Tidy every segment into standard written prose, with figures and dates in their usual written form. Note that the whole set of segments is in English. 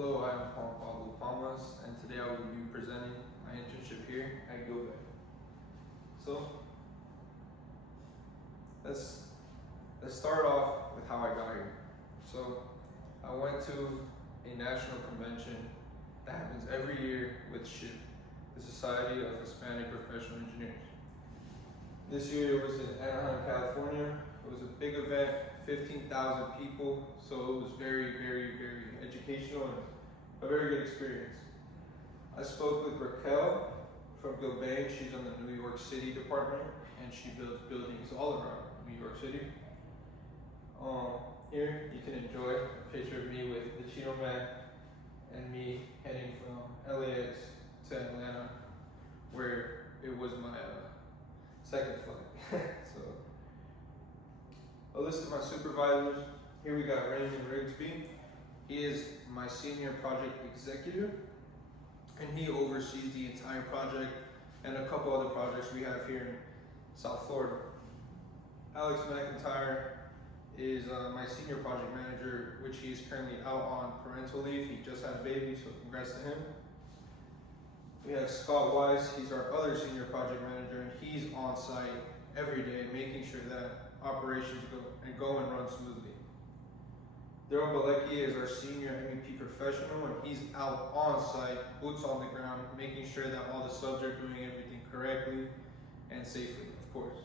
Hello, I am Juanpablo Palmas, and today I will be presenting my internship here at Gilbane. So, let's start off with how I got here. So, I went to a national convention that happens every year with SHIP, the Society of Hispanic Professional Engineers. This year it was in Anaheim, California. It was a big event, 15,000 people, so it was very, very, very educational and a very good experience. I spoke with Raquel from Gilbane. She's on the New York City department, and she builds buildings all around New York City. Here you can enjoy a picture of me with the Cheeto Man and me heading from LAX to Atlanta, where it was my second flight. So, a list of my supervisors. Here we got Raymond Rigsby. He is my senior project executive, and he oversees the entire project and a couple other projects we have here in South Florida. Alex McIntyre is my senior project manager, which he is currently out on parental leave. He just had a baby, so congrats to him. We have Scott Weiss. He's our other senior project manager, and he's on site every day, making sure that operations go and run smoothly. Daryl Balecki is our senior MEP professional, and he's out on site, boots on the ground, making sure that all the subs are doing everything correctly and safely, of course.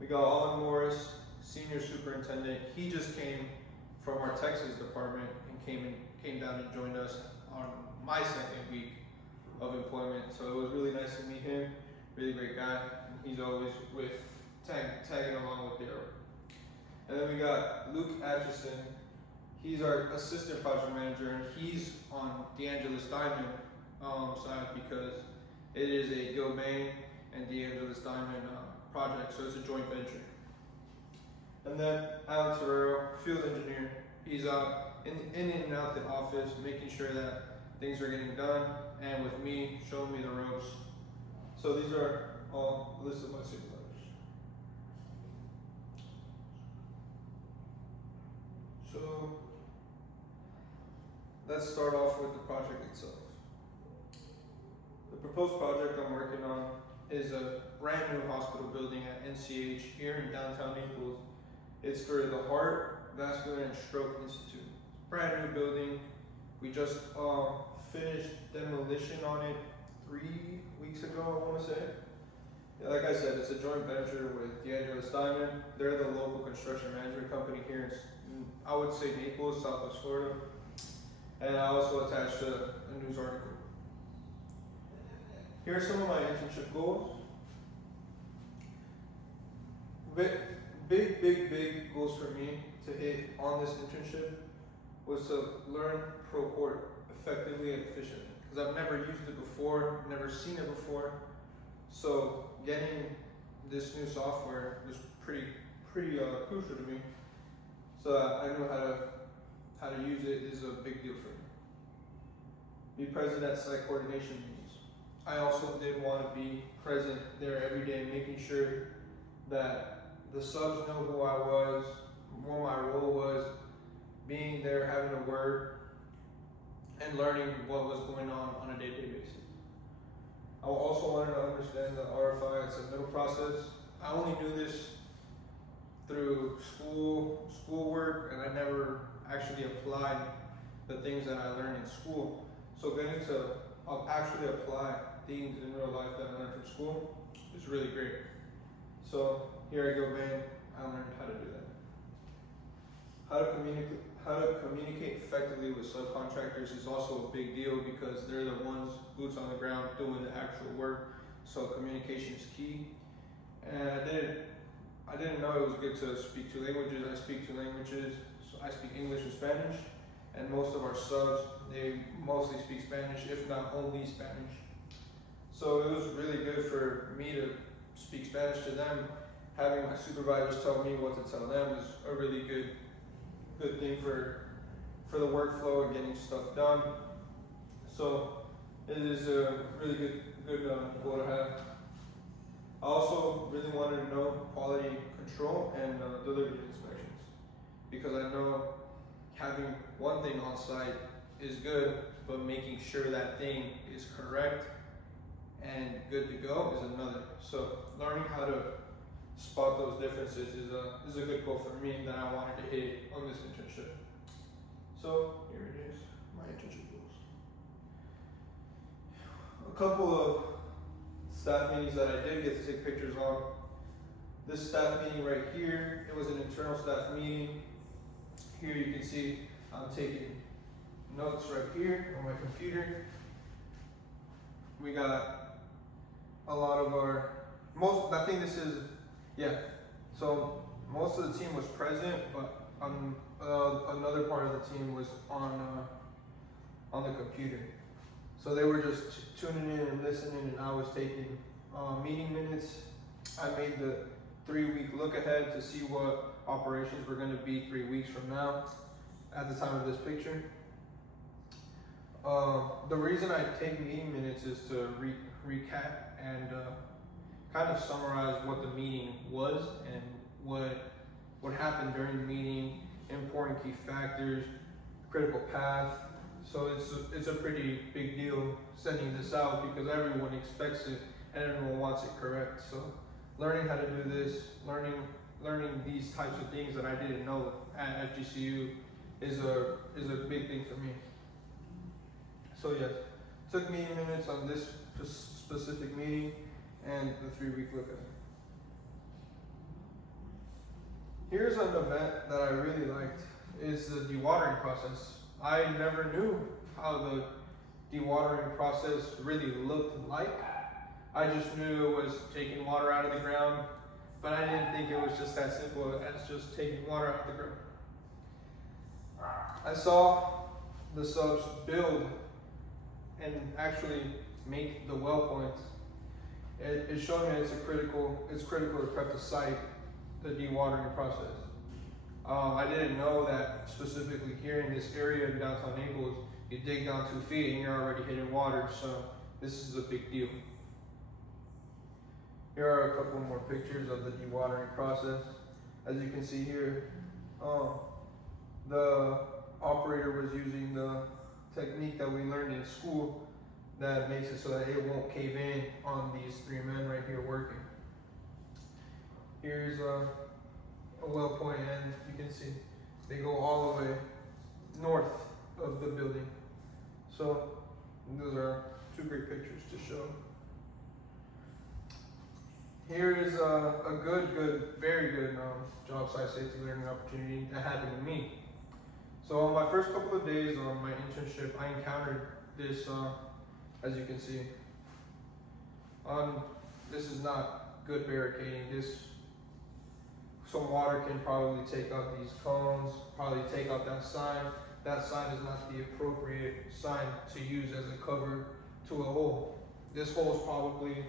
We got Alan Morris, senior superintendent. He just came from our Texas department and came down and joined us on my second week of employment. So it was really nice to meet him. Really great guy. And he's always with tagging along with Daryl. And then we got Luke Atchison. He's our assistant project manager, and he's on DeAngelis Diamond side because it is a Gilbane and DeAngelis Diamond project, so it's a joint venture. And then Alex Herrero, field engineer. He's out in and out the office, making sure that things are getting done, and with me, showing me the ropes. So these are all the list of my supervisors. So let's start off with the project itself. The proposed project I'm working on is a brand new hospital building at NCH here in downtown Naples. It's for the Heart, Vascular, and Stroke Institute. Brand new building. We just finished demolition on it 3 weeks ago, I want to say. Like I said, it's a joint venture with DeAngelis Diamond. They're the local construction management company here in, I would say, Naples, Southwest Florida. And I also attached a news article. Here are some of my internship goals. Big goals for me to hit on this internship was to learn ProPort effectively and efficiently. Because I've never used it before, never seen it before. So getting this new software was pretty crucial to me. So I know how to use it is a big deal for me. Be present at site coordination meetings. I also did want to be present there every day, making sure that the subs know who I was, what my role was, being there, having a word, and learning what was going on a day-to-day basis. I also wanted to understand the RFI and submittal process. I only knew this through schoolwork, and I never actually applied the things that I learned in school. So getting to actually apply things in real life that I learned from school is really great. So here I go, man. I learned how to do that. How to communicate effectively with subcontractors is also a big deal because they're the ones boots on the ground doing the actual work. So communication is key. And I didn't know it was good to speak two languages. I speak two languages. So I speak English and Spanish. And most of our subs, they mostly speak Spanish, if not only Spanish. So it was really good for me to speak Spanish to them. Having my supervisors tell me what to tell them is a really good thing for the workflow and getting stuff done. So it is a really good goal to have. I also really wanted to know quality control and delivery inspections because I know having one thing on site is good, but making sure that thing is correct and good to go is another. So learning how to spot those differences is a good goal for me that I wanted to hit on this internship. So here it is, my internship goals. A couple of staff meetings that I did get to take pictures on. This staff meeting right here, it was an internal staff meeting. Here you can see I'm taking notes right here on my computer. We got a lot of I think this is, so most of the team was present, but another part of the team was on the computer. So they were just tuning in and listening, and I was taking meeting minutes. I made the 3-week look ahead to see what operations were going to be 3 weeks from now at the time of this picture. The reason I take meeting minutes is to recap and kind of summarize what the meeting was and what happened during the meeting, important key factors, critical path. So it's a pretty big deal sending this out because everyone expects it and everyone wants it correct. So learning how to do this, learning these types of things that I didn't know at FGCU is a big thing for me. So yes, took meeting minutes on this specific meeting and the 3-week look ahead. Here's an event that I really liked, is the dewatering process. I never knew how the dewatering process really looked like. I just knew it was taking water out of the ground, but I didn't think it was just that simple as just taking water out of the ground. I saw the subs build and actually make the well points. It showed me it's critical to prep the site, the dewatering process. I didn't know that specifically here in this area in downtown Naples, you dig down 2 feet and you're already hitting water, so this is a big deal. Here are a couple more pictures of the dewatering process. As you can see here, the operator was using the technique that we learned in school that makes it so that it won't cave in on these 3 men right here working. Here's a well point, and you can see they go all the way north of the building. So those are 2 great pictures to show. Here is a very good job site safety learning opportunity that happened to me. So on my first couple of days on my internship, I encountered this, as you can see. This is not good barricading. Some water can probably take out these cones, probably take out that sign. That sign is not the appropriate sign to use as a cover to a hole. This hole is probably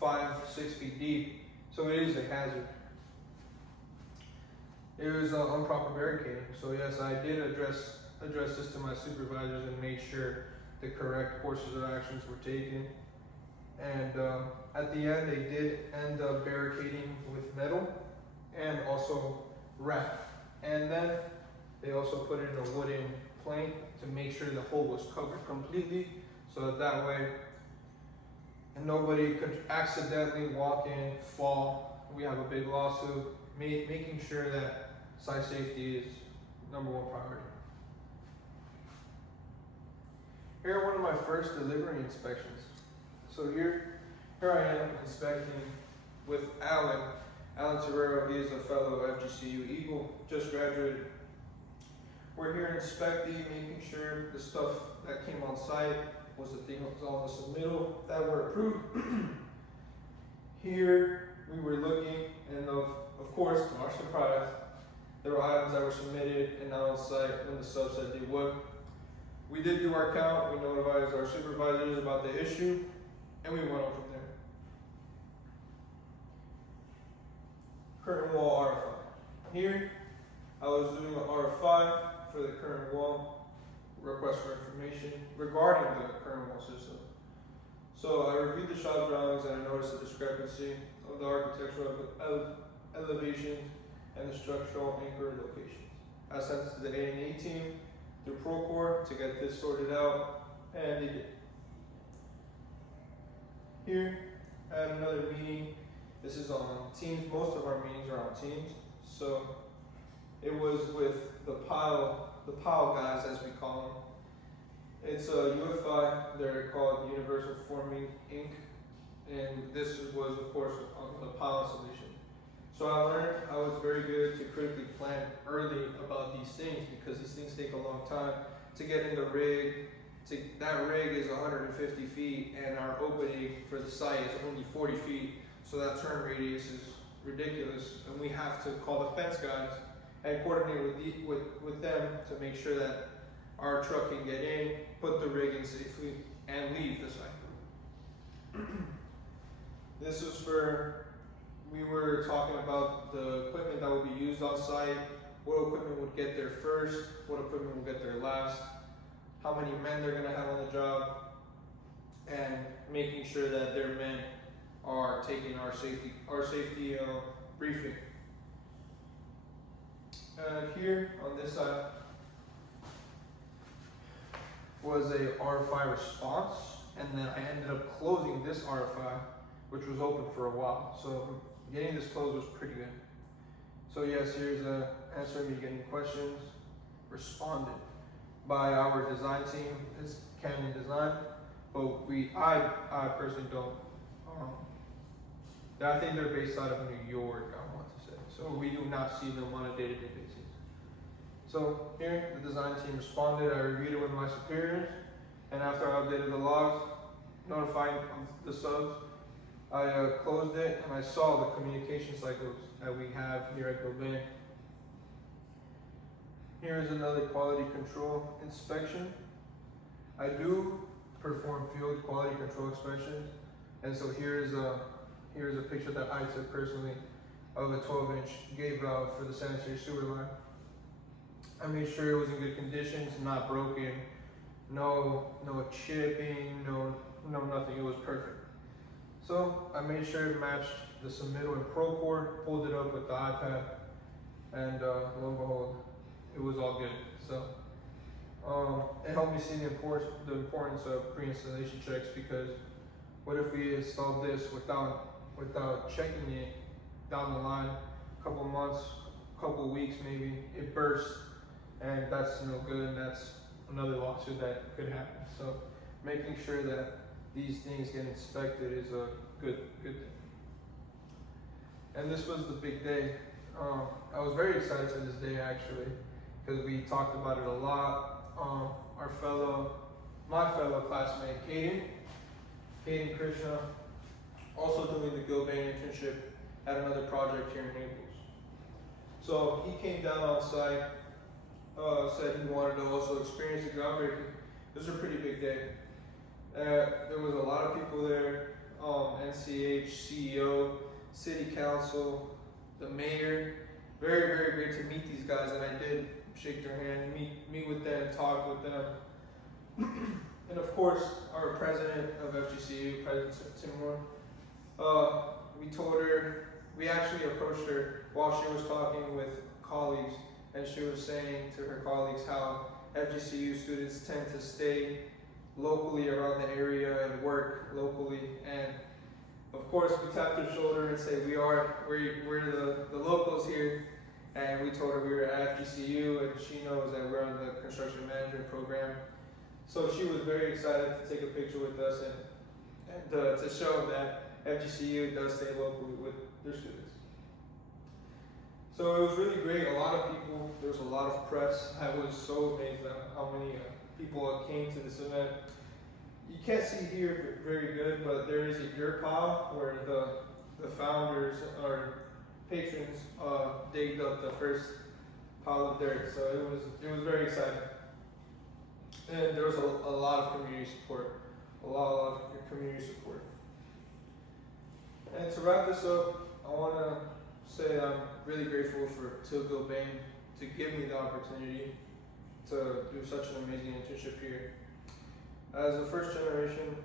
5-6 feet deep, so it is a hazard. It was improper barricading. So yes, I did address this to my supervisors and make sure the correct courses of actions were taken. And at the end, they did end up barricading with metal and also wrap. And then they also put in a wooden plank to make sure the hole was covered completely, so that way and nobody could accidentally walk in, fall. We have a big lawsuit, making sure that site safety is #1 priority. Here are one of my first delivery inspections. So here I am inspecting with Alan Terrero. He is a fellow FGCU Eagle, just graduated. We're here inspecting, making sure the stuff that came on site was the thing that was on the submittal that were approved. Here we were looking, and of course, to our surprise, there were items that were submitted and not on site when the sub said they would. We did do our count, we notified our supervisors about the issue, and we went on from there. Curtain wall RFI. Here, I was doing an RFI for the current wall, request for information regarding the current wall system. So I reviewed the shop drawings and I noticed a discrepancy of the architectural elevations and the structural anchor locations. I sent it to the A&E team. through Procore to get this sorted out, and they did. Here, I had another meeting. This is on Teams. Most of our meetings are on Teams. So it was with the pile guys, as we call them. It's a UFI. They're called Universal Forming Inc. And this was, of course, on the pile solution. So I learned I was very good to critically plan early about these things, because these things take a long time to get in the rig. That rig is 150 feet, and our opening for the site is only 40 feet. So that turn radius is ridiculous, and we have to call the fence guys and coordinate with them to make sure that our truck can get in, put the rig in safely, and leave the site. This was we were talking about the equipment that would be used on site, what equipment would get there first, what equipment will get there last, how many men they're gonna have on the job, and making sure that their men are taking our safety briefing. Here on this side was a RFI response, and then I ended up closing this RFI, which was open for a while. So getting this closed was pretty good. So yes, here's answering me getting questions, responded by our design team. It's Canon Design, but I personally don't. I think they're based out of New York, I want to say. So we do not see them on a day-to-day basis. So here, the design team responded. I reviewed it with my superiors, and after I updated the logs, notifying the subs, I closed it, and I saw the communication cycles that we have here at Gilbane. Here is another quality control inspection. I do perform field quality control inspections, and so here's a picture that I took personally of a 12-inch gate valve for the sanitary sewer line. I made sure it was in good conditions, not broken, no chipping, no nothing. It was perfect. So I made sure it matched the submittal in Procore, pulled it up with the iPad, and lo and behold, it was all good. So it helped me see the importance of pre-installation checks, because what if we installed this without checking it down the line, a couple months, couple weeks maybe, it bursts, and that's no good, and that's another lawsuit that could happen. So making sure that these things get inspected is a good thing. And this was the big day. I was very excited for this day, actually, because we talked about it a lot. My fellow classmate, Caden Krishna, also doing the Gilbane internship, had another project here in Naples. So he came down on site, said he wanted to also experience the groundbreaking. This was a pretty big day. There was a lot of people there, NCH, CEO, city council, the mayor. Very, very great to meet these guys, and I did shake their hand, meet with them, talk with them. And of course, our president of FGCU, President Timur, we actually approached her while she was talking with colleagues, and she was saying to her colleagues how FGCU students tend to stay locally around the area and work locally. And of course, we tapped her shoulder and say we're the locals here. And we told her we were at FGCU, and she knows that we're on the construction management program. So she was very excited to take a picture with us and to show that FGCU does stay locally with their students. So it was really great. A lot of people, there was a lot of press. I was so amazed at how many people came to this event. You can't see here very good, but there is a dirt pile where the founders or patrons digged up the first pile of dirt. So it was very exciting. And there was a lot of community support. A lot of community support. And to wrap this up, I want to say I'm really grateful to Gilbane to give me the opportunity to do such an amazing internship here. As a first generation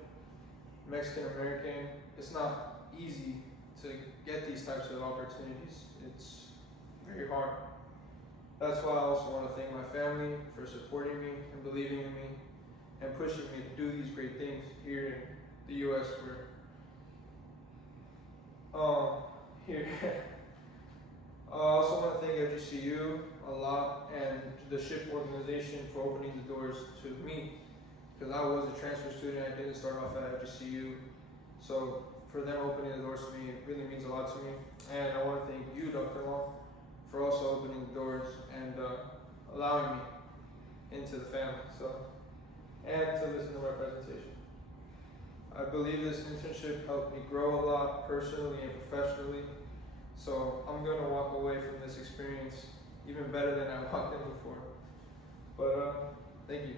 Mexican American, it's not easy to get these types of opportunities. It's very hard. That's why I also want to thank my family for supporting me and believing in me and pushing me to do these great things here in the U.S. Here. I also want to thank FGCU a lot and the SHIP organization for opening the doors to me, because I was a transfer student. I didn't start off at FGCU, so for them opening the doors to me, it really means a lot to me. And I want to thank you, Dr. Long, for also opening the doors and allowing me into the family. And to listen to my presentation. I believe this internship helped me grow a lot personally and professionally. So I'm gonna walk away from this experience even better than I walked in before. But thank you.